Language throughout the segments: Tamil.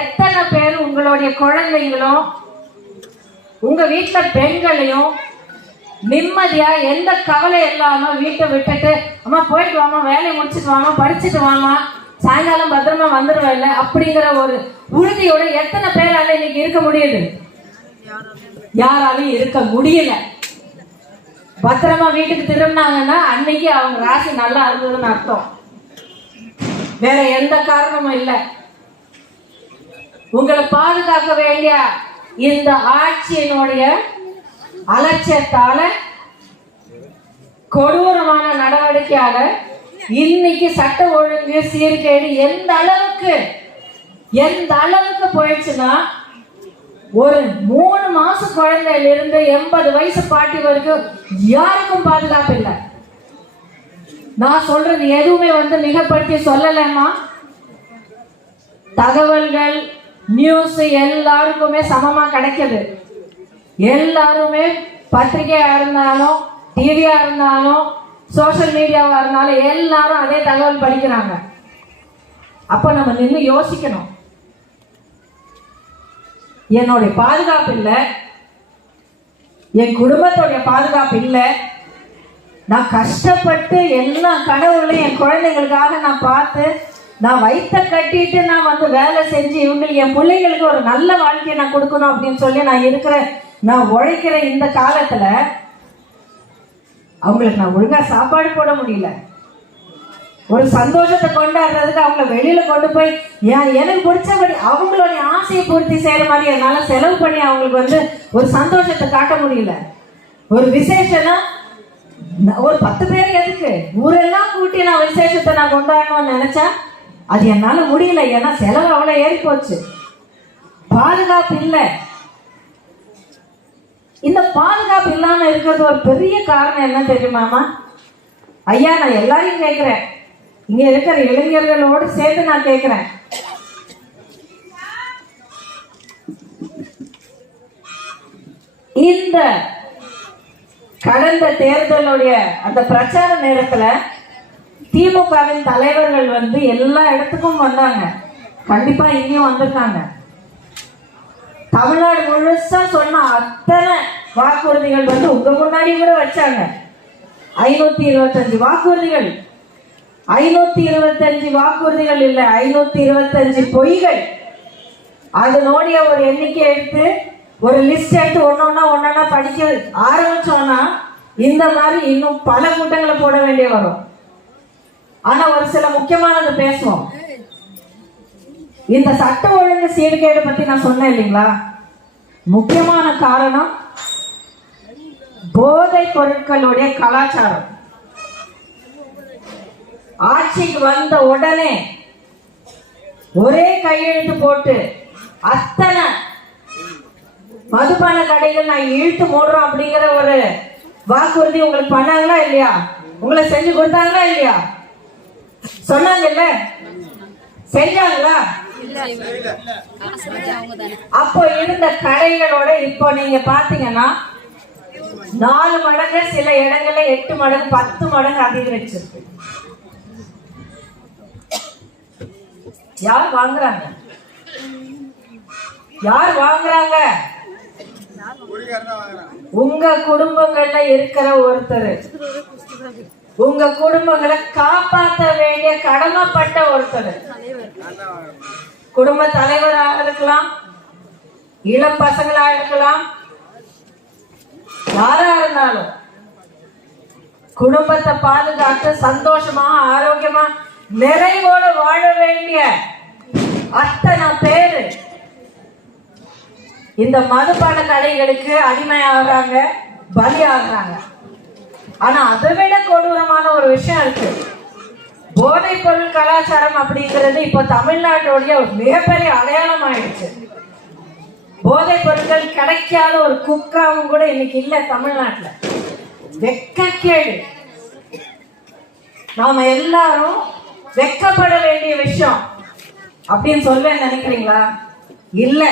எத்தனை பேர் உங்களுடைய குழந்தைங்களும் உங்க வீட்டுல பெண்களையும் நிம்மதியா எந்த கவலை இல்லாம வீட்டை விட்டுட்டு அம்மா போயிட்டு வாமா, வேலையை முடிச்சுட்டு வாமா, படிச்சுட்டு வாமா, சாயங்காலம் பத்திரமா வந்துடுவேன் அப்படிங்கிற ஒரு உறுதியோட எத்தனை பேரால இன்னைக்கு இருக்க முடியுது? யாராலும் இருக்க முடியல. பத்திரமா வீட்டுக்கு திரும்பினாங்கன்னா அன்னைக்கு அவங்க ராசி நல்லா இருந்ததுன்னு அர்த்தம், வேற எந்த காரணமும் இல்லை. உங்களை பாதுகாக்க வேண்டிய இந்த ஆட்சியினுடைய அலட்சியத்தால, கொடூரமான நடவடிக்கையால இன்னைக்கு சட்ட ஒழுங்கு சீர்கேடு எந்த அளவுக்கு போயிடுச்சுன்னா, ஒரு 3 மாச குழந்தையில இருந்து 80 வயசு பாட்டி வரைக்கும் யாருக்கும் பாதுகாப்பு இல்லை. நான் சொல்றது எதுவுமே மிகப்படுத்தி சொல்லலமா. தகவல்கள் நியூஸ் எல்லாருக்குமே சமமா கிடைக்குது. எல்லாருமே பத்திரிகையா இருந்தாலும், டிவியா இருந்தாலும், சோசியல் மீடியாவா இருந்தாலும் எல்லாரும் அதே தகவல் படிக்கிறாங்க. அப்ப நம்ம நின்று யோசிக்கணும். என்னுடைய பாதுகாப்பு இல்லை, என் குடும்பத்தோடைய பாதுகாப்பு இல்லை. நான் கஷ்டப்பட்டு எல்லா கனவுகளையும் என் குழந்தைங்களுக்காக நான் பார்த்து, நான் வயிற்ற கட்டிட்டு நான் வேலை செஞ்சு இவங்களுக்கு என் பிள்ளைங்களுக்கு ஒரு நல்ல வாழ்க்கையை நான் கொடுக்கணும் அப்படின்னு சொல்லி நான் உழைக்கிற இந்த காலத்துல அவங்களுக்கு நான் ஒழுங்கா சாப்பாடு போட முடியல. ஒரு சந்தோஷத்தை கொண்டாடுறதுக்கு அவங்கள வெளியில கொண்டு போய் எனக்கு பிடிச்சபடி அவங்களுடைய ஆசையை பூர்த்தி செய்யற மாதிரி என்னால செலவு பண்ணி அவங்களுக்கு ஒரு சந்தோஷத்தை காட்ட முடியல. ஒரு விசேஷம்னா ஒரு 10 பேர் எதுக்கு ஊரெல்லாம் கூட்டி நான் விசேஷத்தை நான் கொண்டாடணும்னு நினைச்சா அது என்னால முடியல. ஏன்னா செலவு அவ்வளவு ஏறி போச்சு. பாதுகாப்பு இல்லை. இந்த பாதுகாப்பு இல்லாம இருக்கிறது ஒரு பெரிய காரணம் என்ன தெரியுமாமா? ஐயா, நான் எல்லாரையும் கேட்கிறேன், இங்க இருக்கிற இளைஞர்களோடு சேர்த்து நான் கேட்கிறேன். இந்த கடந்த தேர்தலுடைய அந்த பிரச்சார நேரத்துல திமுகவின் தலைவர்கள் எல்லா இடத்துக்கும் வந்தாங்க. கண்டிப்பா இங்கேயும் வந்திருக்காங்க. தமிழ்நாடு முழுசா சொன்ன அத்தனை வாக்குறுதிகள் உங்க முன்னாடி கூட வச்சாங்க. 525 வாக்குறுதிகள். 525 வாக்குறுதிகள் இல்ல, 525 பொய்கள். அதனுடைய ஒரு எண்ணிக்கை எடுத்து ஒரு லிஸ்ட் எடுத்து ஒன்னொன்னா படிக்க ஆரம்பிச்சோம்னா இந்த மாதிரி இன்னும் பல கூட்டங்களை போட வேண்டிய வரும். ஆனா ஒரு சில முக்கியமானது பேசுவோம். இந்த சட்ட ஒழுங்கு சீர்கேடு பத்தி நான் சொன்னேன் இல்லைங்களா? முக்கியமான காரணம் போதை பொருட்களுடைய கலாச்சாரம். ஆட்சிக்கு வந்த உடனே ஒரே கையெழுத்து போட்டு அத்தனை மதுபான கடைகள் நான் இழுத்து மூடுறோம் அப்படிங்கிற ஒரு வாக்குறுதி உங்களுக்கு பண்ணாங்களா இல்லையா? உங்களை செஞ்சு கொடுத்தாங்களா இல்லையா? சொன்னாங்கல்ல, செஞ்சாங்களா? அப்போ இருந்த கடைகளோட இப்போ நீங்க பாத்தீங்கன்னா 4 மடங்கு, சில இடங்கள்ல 8 மடங்கு, 10 மடங்கு அதிகரிச்சிருக்கு. யார் வாங்குறாங்க? யார் வாங்குறாங்க? உங்க குடும்பங்கள்ல இருக்கிற ஒருத்தர், உங்க குடும்பங்களை காப்பாற்ற வேண்டிய கடமைப்பட்ட ஒருத்தர், குடும்ப தலைவராக இருக்கலாம், இளம் பசங்களாக இருக்கலாம், யாரா இருந்தாலும் குடும்பத்தை பாதுகாத்து சந்தோஷமா ஆரோக்கியமா நிறைவோடு வாழ வேண்டிய அத்தனை பேரு இந்த மதுபான கடைகளுக்கு அடிமையாகிறாங்க, பலி ஆகுறாங்க. ஆனா அதை விட கொடூரமான ஒரு விஷயம் இருக்கு. போதை பொருள் கலாச்சாரம் அப்படிங்கிறது இப்போ தமிழ்நாட்டுடைய ஒரு மிகப்பெரிய அடையாளம் ஆயிடுச்சு. போதை பொருட்கள் கிடைக்காத ஒரு குக்காவும் கூட இன்னைக்கு இல்ல தமிழ்நாட்டுல. வெக்கக்கேடு. நாம எல்லாரும் வெக்கப்பட வேண்டிய விஷயம் அப்படின்னு சொல்ல நினைக்கிறீங்களா? இல்ல,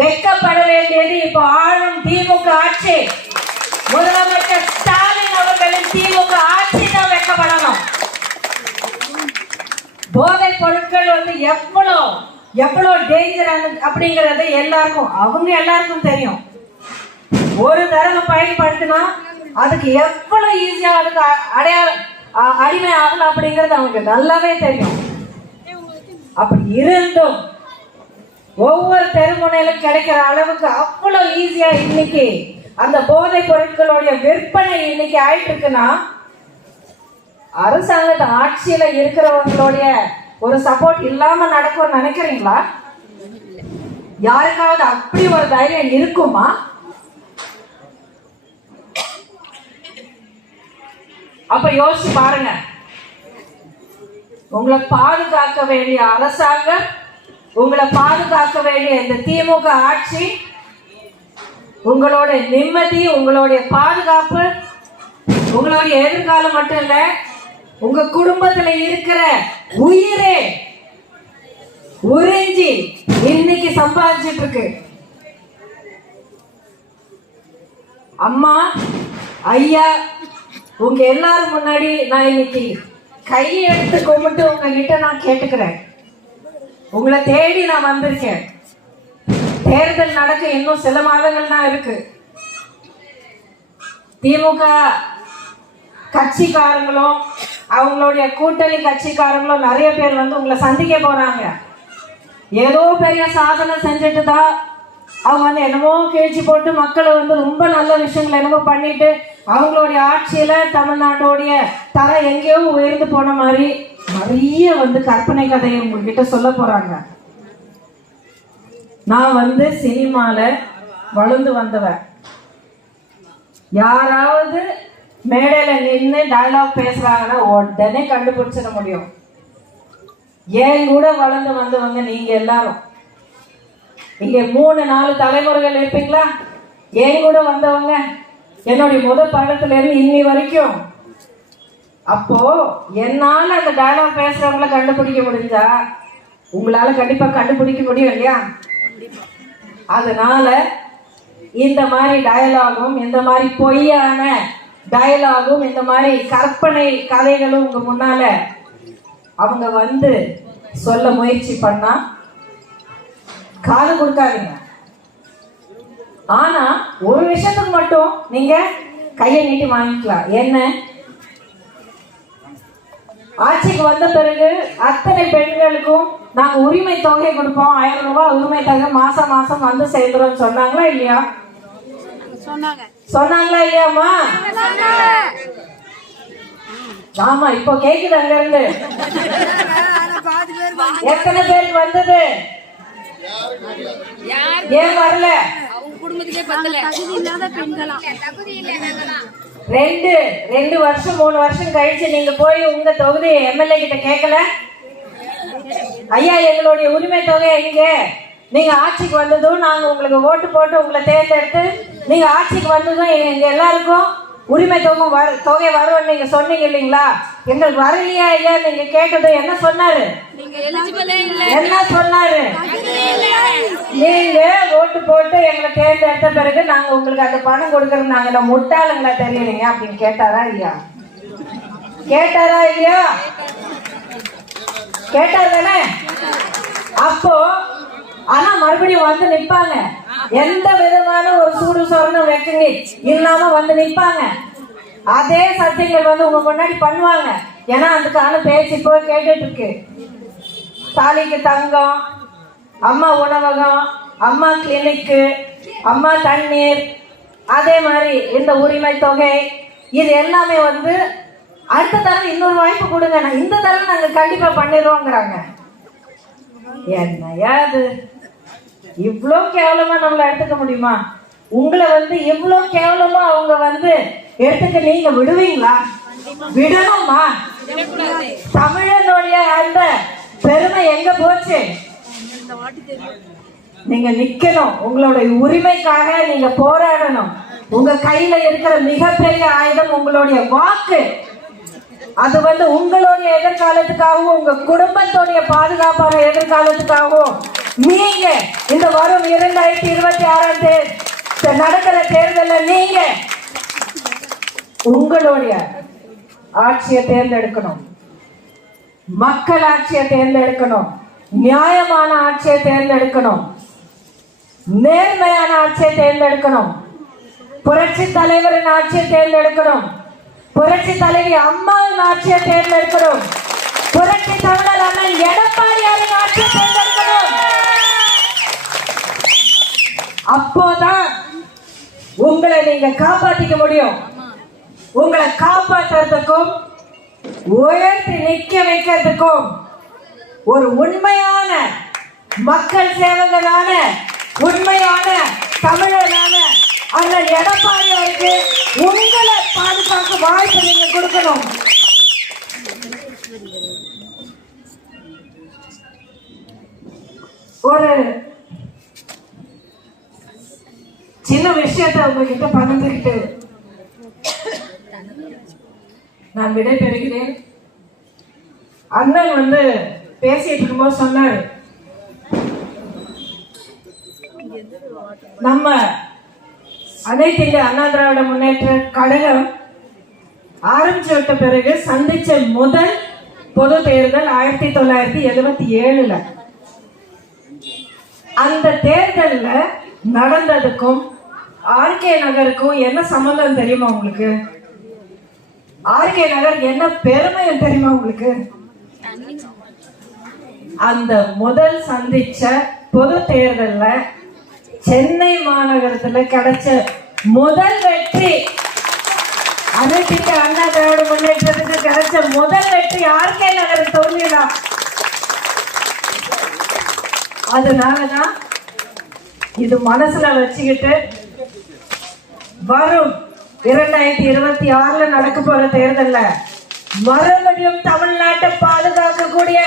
வெக்கப்பட வேண்டியது இப்போ ஆளும் திமுக ஆட்சி, முதலமைச்சர் ஸ்டாலின் அவர்களின் திமுக ஆட்சி தான் வெக்கப்படணும். போதை பொருட்கள் எவ்வளவு எவ்வளவு டேஞ்சரான அப்படிங்கறது எல்லாருக்கும் தெரியும். ஒரு தடவை பயன்படுத்தினா அதுக்கு எவ்வளவு ஈஸியா அதுக்கு அடிமை ஆகலாம் அப்படிங்கிறது அவங்களுக்கு நல்லாவே தெரியும். அப்படி இருந்தும் ஒவ்வொரு தெருமுனையிலும் கிடைக்கிற அளவுக்கு அவ்வளவு ஈஸியா இன்னைக்கு அந்த போதை பொருட்களுடைய விற்பனை இன்னைக்கு ஆயிட்டு இருக்குன்னா, அரசாங்கத்தை ஆட்சியில இருக்கிறவங்களுடைய ஒரு சப்போர்ட் இல்லாம நடக்கும் நினைக்கிறீங்களா? யாருக்காவது அப்படி ஒரு தைரியம் இருக்குமா? அப்ப யோசிச்சு பாருங்க. உங்களை பாதுகாக்க வேண்டிய அரசாங்கம், உங்களை பாதுகாக்க வேண்டிய இந்த திமுக ஆட்சி, உங்களோட நிம்மதி, உங்களுடைய பாதுகாப்பு, உங்களுடைய எதிர்காலம் மட்டும் இல்ல, உங்க குடும்பத்துல இருக்கிற உயிரே உறிஞ்சி இன்னைக்கு சம்பாதிச்சிட்டு இருக்கு. அம்மா, ஐயா, உங்க எல்லாரும் முன்னாடி நான் இன்னைக்கு கையை எடுத்து கும்பிட்டு உங்ககிட்ட நான் கேட்டுக்கிறேன். உங்களை தேடி நான் வந்திருக்கேன். தேர்தல் நடக்க இன்னும் சில மாதங்கள் தான் இருக்கு. திமுக கட்சிக்காரங்களும் அவங்களுடைய கூட்டணி கட்சிக்காரங்களும் நிறைய பேர் வந்து உங்களை சந்திக்க போறாங்க. ஏதோ பெரிய சாதனை செஞ்சுட்டு தான் அவங்க வந்து என்னமோ கேள்வி போட்டு மக்களை வந்து ரொம்ப நல்ல விஷயங்கள் என்னமோ பண்ணிட்டு அவங்களுடைய ஆட்சியில தமிழ்நாட்டோடைய தரம் எங்கேயோ உயர்ந்து போன மாதிரி நிறைய வந்து கற்பனை கதையை உங்ககிட்ட சொல்ல போறாங்க. நான் வந்து சினிமால வளர்ந்து வந்தவன். யாராவது மேடையில நின்று டயலாக் பேசுறாங்கன்னா உடனே கண்டுபிடிச்சிட முடியும். ஏன் கூட வளர்ந்து வந்தவங்க நீங்க எல்லாரும். இங்க 3-4 தலைமுறைகள் இருப்பீங்களா? ஏன் கூட வந்தவங்க என்னுடைய முதல் படத்துல இருந்து இன்னி வரைக்கும். அப்போ என்னால அந்த டயலாக் பேசுறவங்களை கண்டுபிடிக்க முடிஞ்சா உங்களால கண்டிப்பா கண்டுபிடிக்க முடியும் இல்லையா? அதனால இந்த மாதிரி டயலாகும், இந்த மாதிரி பொய்யான டயலாகும், இந்த மாதிரி கற்பனை கதைகளும் உங்க முன்னால அவங்க வந்து சொல்ல முயற்சி பண்ணா காது கொடுக்காதீங்க. ஆனா ஒரு விஷயத்துக்கு மட்டும் நீங்க கையை நீட்டி வாங்கிக்கலாம். என்ன? ஆட்சிக்கு வந்த பிறகு அத்தனை பெண்களுக்கும் நாங்க உரிமை தொகை கொடுப்போம், 1000 ரூபாய் உரிமை தொகை மாசம் மாசம் வந்து சேர்ந்துரும் சொன்னாங்களா இல்லையா? சொன்னாங்களா இல்லையாமா? ஆமா, இப்போ கேக்குது அங்க இருந்து. எத்தனை பேருக்கு வந்தது? ஏன் வரல? ரெண்டு வருஷம் 3 வருஷம் கழிச்சு நீங்க போய் உங்க தொகுதி எம்எல்ஏ கிட்ட கேட்கல? ஐயா, எங்களுடைய உரிமை தொகை எங்க? நீங்க ஆட்சிக்கு வந்ததும் நாங்க உங்களுக்கு ஓட்டு போட்டு உங்களை தேர்ந்தெடுத்து நீங்க ஆட்சிக்கு வந்ததும் எங்க எல்லாருக்கும் உரிமை தொகை வரும் நீங்க சொன்னீங்க இல்லைங்களா? எங்களுக்கு வரலையா ஐயா? நீங்க கேட்டது என்ன சொன்னாரு? என்ன சொன்னாரு? நீங்க ஓட்டு போட்டு எங்களை தேர்ந்தெடுத்த பிறகு நாங்க உங்களுக்கு அந்த பணம் கொடுக்கறது நாங்க முட்டாளுங்களா தெரியலீங்க அப்படின்னு கேட்டாரா இல்லையா? கேட்டாரா இல்லையா? கேட்டார் தானே? அப்போ ஆனா மறுபடியும் வந்து நிப்பாங்க. எந்த விதமான ஒரு சூடு சொரண வெக்கங்க இல்லாம வந்து நிப்பாங்க. அதே சத்தியங்கள் வந்து உங்க முன்னாடி பண்ணுவாங்க. ஏன்னா அதுக்கான பேச்சு இப்போ கேட்டுட்டு இருக்கு. தாலிக்கு தங்கம், அம்மா உணவகம், அம்மா கிளினிக்கு, அம்மா தண்ணீர், அதே மாதிரி இந்த உரிமை தொகை, இது எல்லாமே வந்து அடுத்த தடவை இன்னொரு வாய்ப்பு கொடுங்க, இந்த தடவை நாங்க கண்டிப்பா பண்ணிடுவோங்கிறாங்க. என்னையா அது? இவ்வளோ கேவலமா நம்மளை எடுத்துக்க முடியுமா? உங்களை வந்து இவ்வளோ கேவலமா அவங்க வந்து எடுத்துக்க நீங்க விடுவீங்களா? விடணுமா? தமிழனுடைய அந்த பெருமை எங்க போச்சு? நீங்க நிக்கணும். உங்களுடைய உரிமைக்காக நீங்க போராடணும். உங்க கையில இருக்கிற மிகப்பெரிய ஆயுதம் உங்களுடைய வாக்கு. அது வந்து உங்களுடைய எதிர்காலத்துக்காகவும் உங்க குடும்பத்துடைய பாதுகாப்பான எதிர்காலத்துக்காகவும் நீங்க இந்த வரும் 2026 நடக்கிற தேர்தலில் நீங்க உங்களுடைய ஆட்சியை தேர்ந்தெடுக்கணும். மக்கள் ஆட்சியை தேர்ந்தெடுக்கணும். நியாயமான ஆட்சியை தேர்ந்தெடுக்கணும், நேர்மையான ஆட்சியை தேர்ந்தெடுக்கணும், புரட்சி தலைவரின் ஆட்சியை தேர்ந்தெடுக்கணும், புரட்சி தலைவி அம்மாவின் ஆட்சியை தேர்ந்தெடுக்கணும், புரட்சி தமிழர் அண்ணன் எடப்பாடியாரின் ஆட்சியை தேர்ந்தெடுக்கணும். அப்போதான் உங்களை நீங்க காப்பாற்றிக்க முடியும். உங்களை காப்பாற்றுறதுக்கும் உயர்த்தி நிக்க வைக்கிறதுக்கும் ஒரு உண்மையான மக்கள் சேவகனான உண்மையான தமிழனான அண்ணன் எடப்பாடியாருக்கு உங்களை பாதுகாக்க வாய்ப்பு நீங்க கொடுக்கணும். ஒரு சின்ன விஷயத்தை உங்ககிட்ட பகிர்ந்துக்கிட்டு நான் விடை பெறுகிறேன். அண்ணன் பேசிட்டு இருக்கும்போது சொன்னாரு, நம்ம அனைத்து இந்திய அண்ணா திராவிட முன்னேற்ற கழகம் ஆரம்பிச்சு விட்ட பிறகு சந்திச்ச முதல் பொது தேர்தல் 1977. அந்த தேர்தல்ல நடந்ததுக்கும் ஆர்கே நகருக்கும் என்ன சம்பந்தம் தெரியுமா உங்களுக்கு? ஆர்கே நகர் என்ன பெருமையும் தெரியுமா உங்களுக்கு? அந்த முதல் சந்திச்ச பொது தேர்தல்ல சென்னை மாநகரத்துல கிடைச்ச முதல் வெற்றி, அனைத்து அண்ணா திராவிட முன்னேற்றத்துக்கு கிடைச்ச முதல் வெற்றி ஆர்கே நகர் தோல்விதான். அதனாலதான் இது மனசுல வச்சுக்கிட்டு வரும் 2026 நடக்க போற தேர்தல்ல மறுபடியும் தமிழ்நாட்டை பாதுகாக்கக்கூடிய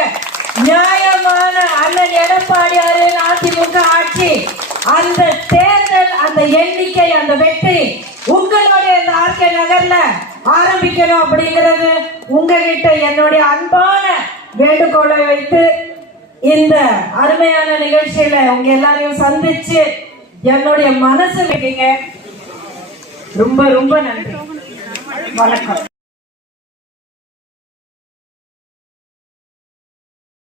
நியாயமான அண்ணன் எடப்பாடியாரின் அதிமுக ஆட்சி, அந்த தேர்தல், அந்த எண்ணிக்கை, அந்த வெற்றி உங்களுடைய இந்த ஆர்கே நகர்ல ஆரம்பிக்கணும் அப்படிங்கிறது உங்ககிட்ட என்னுடைய அன்பான வேண்டுகோளை வைத்து இந்த அருமையான நிகழ்ச்சியில உங்க எல்லாரையும் சந்திச்சு என்னுடைய மனசு வைக்கீங்க. ரொம்ப ரொம்ப நன்றி. வணக்கம்.